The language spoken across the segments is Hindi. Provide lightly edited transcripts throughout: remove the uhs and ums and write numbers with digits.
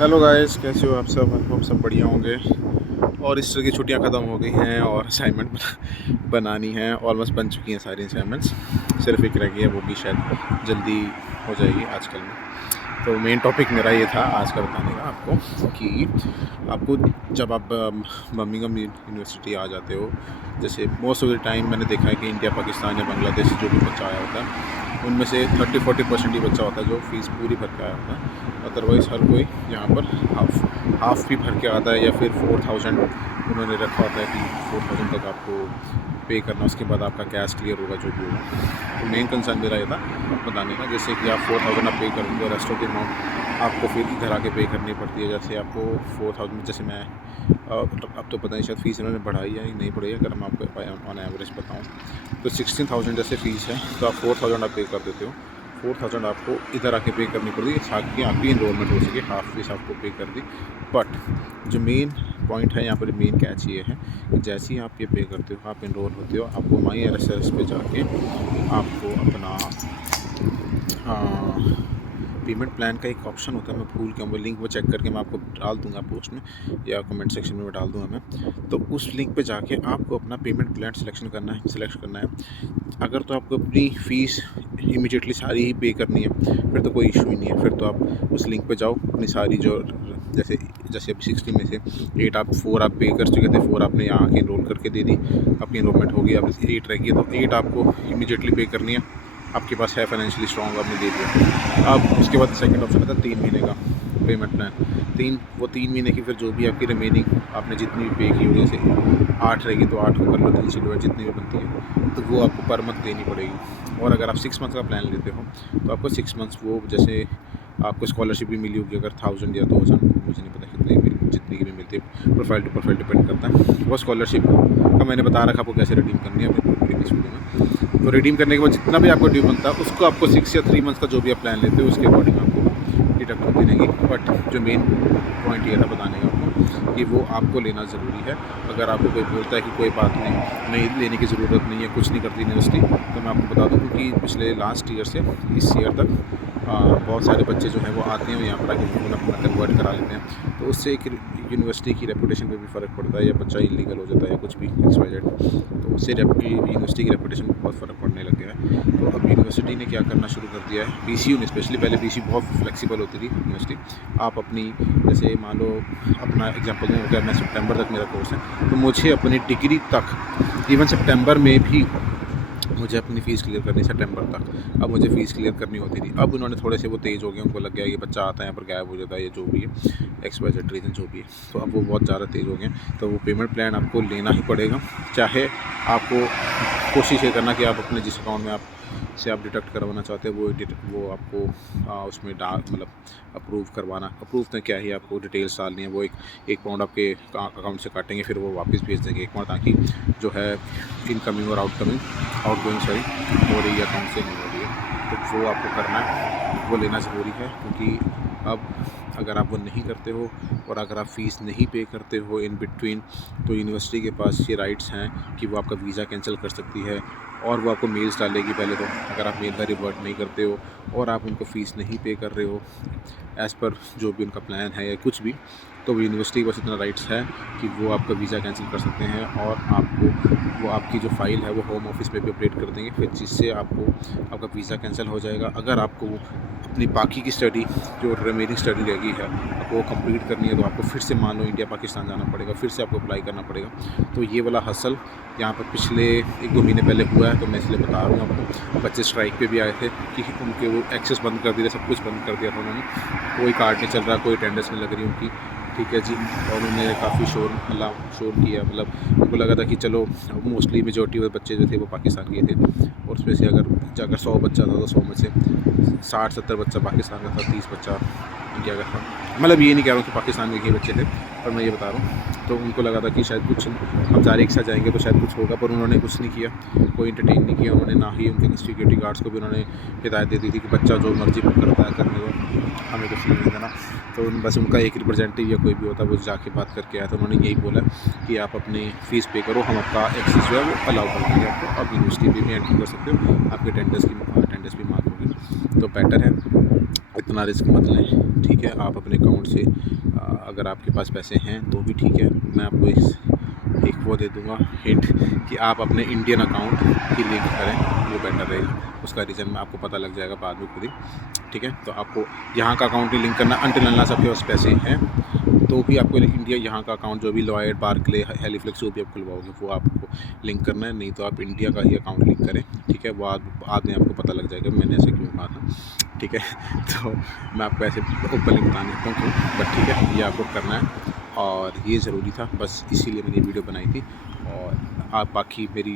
हेलो गाइस, कैसे हो आप सब? हम सब बढ़िया होंगे। और इस तरह की छुट्टियां ख़त्म हो गई हैं और असाइनमेंट बनानी है। ऑलमोस्ट बन चुकी हैं सारी असाइनमेंट्स, सिर्फ एक रह गई है, वो भी शायद जल्दी हो जाएगी आजकल में। तो मेन टॉपिक मेरा ये था आज का बताने का आपको कि आपको जब आप बर्मिंघम यूनिवर्सिटी आ जाते हो, जैसे मोस्ट ऑफ द टाइम मैंने देखा है कि इंडिया, पाकिस्तान या बांग्लादेश से जो भी बच्चा आया होता है उनमें से 30-40% ही बच्चा होता है जो फ़ीस पूरी भर के आया होता है। अदरवाइज़ हर कोई यहाँ पर हाफ़ भी भर के आता है, या फिर 4000 उन्होंने रखा होता है कि 4000 तक आपको पे करना, उसके बाद आपका कैश क्लियर होगा जो भी होगा। तो मेन कंसर्न मेरा ये था बताने का, जैसे कि आप 4000 आप पे कर देंगे, रेस्ट ऑफ द अमाउंट आपको फिर इधर आके पे करनी पड़ती है। जैसे आपको 4000, जैसे मैं अब तो पता नहीं शायद फ़ीस इन्होंने बढ़ाई है या नहीं बढ़ाई है, अगर मैं आपको ऑन एवरेज बताऊँ तो 16,000 जैसे फ़ीस है, तो आप 4000 आप पे कर देते हो। 4000 आपको इधर आके पे करनी पड़ेगी ताकि आपकी इनरोलमेंट हो सके। हाफ़ फ़ीस आपको पे कर दी। बट जो मेन पॉइंट है यहाँ पर, मेन कैच ये है कि जैसे ही आप ये पे करते हो, आप इनरोल होते हो, आपको माई RSS पे जाके आपको अपना पेमेंट प्लान का एक ऑप्शन होता है, मैं भूल गया, वो लिंक वो चेक करके मैं आपको डाल दूंगा पोस्ट में या कमेंट सेक्शन में डाल दूंगा मैं। तो उस लिंक पे जाके आपको अपना पेमेंट प्लान सिलेक्ट करना है। अगर तो आपको अपनी फ़ीस इमीडिएटली सारी ही पे करनी है, फिर तो कोई इशू ही नहीं है। फिर तो आप उस लिंक पे जाओ, अपनी सारी जो जैसे जैसे अभी 60 में से 8 आप 4 आप पे कर चुके थे, 4 आपने यहाँ आके इनरोल करके दे दी, आपकी इनरोलमेंट होगी। अब 8 रह गई, तो 8 आपको इमीडिएटली पे करनी है। आपके पास है फाइनेंशियली स्ट्रॉन्ग, आपने दे दिया। अब उसके बाद सेकंड ऑप्शन आता है 3 महीने का पेमेंट प्लान। 3 महीने की फिर जो भी आपकी रिमेनिंग आपने जितनी भी पे की होगी, जैसे 8 रहेगी तो 8 को कर लो 3 से डिवाइड, जितनी भी बनती है, तो वो आपको पर मंथ देनी पड़ेगी। और अगर आप 6 मंथ का प्लान लेते हो तो आपको 6 मंथ्स, वो जैसे आपको स्कॉलरशिप भी मिली होगी, अगर 1000 या 2000, मुझे नहीं पता जितनी की भी मिलती है, प्रोफाइल टू प्रोफाइल डिपेंड करता है। वो स्कॉलरशिप का मैंने बता रखा आपको कैसे रिडीम करनी है अपनी प्रीवियस वीडियो में। तो रिडीम करने के बाद जितना भी आपको ड्यू बनता है, उसको आपको 6 या 3 मंथ्स का जो भी आप प्लान लेते हो उसके अकॉर्डिंग आपको डिडक्ट होती रहेगी। बट जो मेन पॉइंट ये था बताने का आपको कि वो आपको लेना ज़रूरी है। अगर आपको कोई बोलता है कि कोई बात नहीं लेने की ज़रूरत नहीं है, कुछ नहीं करती यूनिवर्सिटी, तो मैं आपको बता दूँ कि पिछले लास्ट ईयर से इस ईयर तक बहुत सारे बच्चे जो हैं वो आते हैं और यहाँ पर आके बिल्कुल अपना कन्वर्ट करा लेते हैं। तो उससे एक यूनिवर्सिटी की रेपुटेशन पे भी फ़र्क पड़ता है, या बच्चा इलीगल हो जाता है या कुछ भी XYZ, तो उससे यूनिवर्सिटी की रेपुटेशन पर बहुत फ़र्क पड़ने लग गया है। तो अब यूनिवर्सिटी ने क्या करना शुरू कर दिया है, BCU ने स्पेशली, पहले BCU बहुत फ्लेक्सिबल होती थी यूनिवर्सिटी। आप अपनी, जैसे मान लो अपना एग्जांपल दूँ, अगर मैं सितंबर तक मेरा कोर्स है, तो मुझे अपनी डिग्री तक, इवन सितंबर में भी मुझे अपनी फ़ीस क्लियर करनी सितंबर तक। अब मुझे फ़ीस क्लियर करनी होती थी। अब उन्होंने थोड़े से वो तेज़ हो गए, उनको लग गया ये बच्चा आता है यहाँ पर गायब हो जाता है, ये जो भी है XYZ रीज़न जो भी है, तो अब वो बहुत ज़्यादा तेज़ हो गए। तो वो पेमेंट प्लान आपको लेना ही पड़ेगा, चाहे आपको कोशिश ये करना कि आप अपने जिस अकाउंट में आप से आप डिडक्ट करवाना चाहते हैं वो आपको उसमें मतलब अप्रूव करवाना। अप्रूव तो क्या ही, आपको डिटेल्स डालनी है। वो एक पाउंड आपके अकाउंट से काटेंगे, फिर वो वापस भेज देंगे 1 पाउंड, ताकि जो है इनकमिंग और आउटगोइंग सॉरी हो रही है अकाउंट से नहीं हो रही है, तो वो आपको करना है, वो लेना ज़रूरी है। क्योंकि अब अगर आप वो नहीं करते हो और अगर आप फ़ीस नहीं पे करते हो इन बिटवीन, तो यूनिवर्सिटी के पास ये राइट्स हैं कि वो आपका वीज़ा कैंसिल कर सकती है, और वो आपको मेल्स डालेगी पहले तो, अगर आप मेल का रिवर्ट नहीं करते हो और आप उनको फ़ीस नहीं पे कर रहे हो एज़ पर जो भी उनका प्लान है या कुछ भी, तो यूनिवर्सिटी के पास इतना राइट्स है कि वो आपका वीज़ा कैंसिल कर सकते हैं, और आपको वो आपकी जो फ़ाइल है वो होम ऑफिस में भी अपडेट कर देंगे, फिर जिससे आपको आपका वीज़ा कैंसिल हो जाएगा। अगर आपको अपनी बाकी की स्टडी, जो रिमेनिंग स्टडी रह गई है, आपको वो कंप्लीट करनी है, तो आपको फिर से मान लो इंडिया पाकिस्तान जाना पड़ेगा, फिर से आपको अप्लाई करना पड़ेगा। तो ये वाला हसल यहाँ पर पिछले 1-2 महीने पहले हुआ है, तो मैं इसलिए बता रहा हूँ आपको। बच्चे स्ट्राइक पे भी आए थे कि उनके वो एक्सेस बंद कर दिए, सब कुछ बंद कर दिया था उन्होंने, कोई कार्ड नहीं चल रहा, कोई अटेंडेंस नहीं लग रही उनकी, ठीक है जी। और उन्होंने काफ़ी शोर किया, मतलब उनको लगा था कि चलो, मोस्टली मेजॉरिटी वाले बच्चे जो थे वो पाकिस्तान के थे, और उसमें से अगर 100 बच्चा था तो 100 में से 60-70 बच्चा पाकिस्तान का था, 30 बच्चा इंडिया का था। मतलब ये नहीं कह रहा हूँ कि पाकिस्तान के ही बच्चे थे, पर मैं ये बता रहा हूँ। तो उनको लगा था कि शायद कुछ, हम सारे एक साथ जाएंगे तो शायद कुछ होगा, पर उन्होंने कुछ नहीं किया, कोई इंटरटेन नहीं किया उन्होंने, ना ही उनके सिक्योरिटी गार्ड्स को भी उन्होंने हिदायत दे दी थी कि बच्चा जो मर्जी करता है करने दो, हमें कुछ नहीं देना। तो बस उनका एक रिप्रेजेंटेटिव या कोई भी होता है वो जाके बात करके आया था, उन्होंने यही बोला कि आप अपनी फ़ीस पे करो, हम आपका एक्सेस जो है वो अलाउ कर देंगे आपको, आप यूनिवर्सिटी भी एंट्री कर सकते हो, आपके अटेंडेंस भी मार्क होगी, तो बेटर है। इतना रिस्क मत लें, ठीक है। आप अपने अकाउंट से अगर आपके पास पैसे हैं तो भी ठीक है, मैं आपको एक वो दे दूँगा हिंट कि आप अपने इंडियन अकाउंट की लिंक करें, वो बेटर रहेगा। उसका रीज़न में आपको पता लग जाएगा बाद में खुद ही, ठीक है। तो आपको यहाँ का अकाउंट ही लिंक करना अनटिल अनलेस आपके पास पैसे हैं, तो भी आपको इंडिया यहाँ का अकाउंट जो भी लॉयड, बार्कले, हैलिफैक्स जो भी आप खुलवाओगे वो आपको लिंक करना है। नहीं तो आप इंडिया का ही अकाउंट लिंक करें, ठीक है। वो बाद में आपको पता लग जाएगा मैंने ऐसे क्यों कहा था, ठीक है। तो मैं आपको ऐसे ओपनली बता नहीं सकता हूँ, बट ठीक है, ये आपको करना है और ये ज़रूरी था, बस इसीलिए मैंने ये वीडियो बनाई थी। और आप बाकी मेरी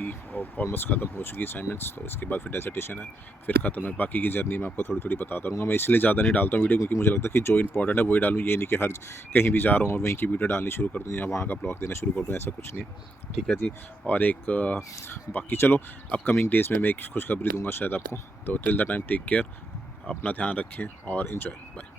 ऑलमोस्ट ख़त्म हो चुकी असाइनमेंट्स, तो इसके बाद फिर डेजर्टेशन है, फिर ख़त्म है। बाकी की जर्नी मैं आपको थोड़ी थोड़ी बताता रहूँगा। मैं इसलिए ज़्यादा नहीं डालता हूँ वीडियो, क्योंकि मुझे लगता है कि जो इंपॉर्टेंट है वही डालूँ, ये नहीं कि हर कहीं भी जा रहा हूँ और वहीं की वीडियो डालनी शुरू कर दूँ या वहाँ का ब्लॉग देना शुरू कर दूँ, ऐसा कुछ नहीं है, ठीक है जी। और एक बाकी चलो अपकमिंग डेज़ में मैं एक खुशखबरी दूँगा शायद आपको। तो till the time take care, अपना ध्यान रखें और एंजॉय, बाय।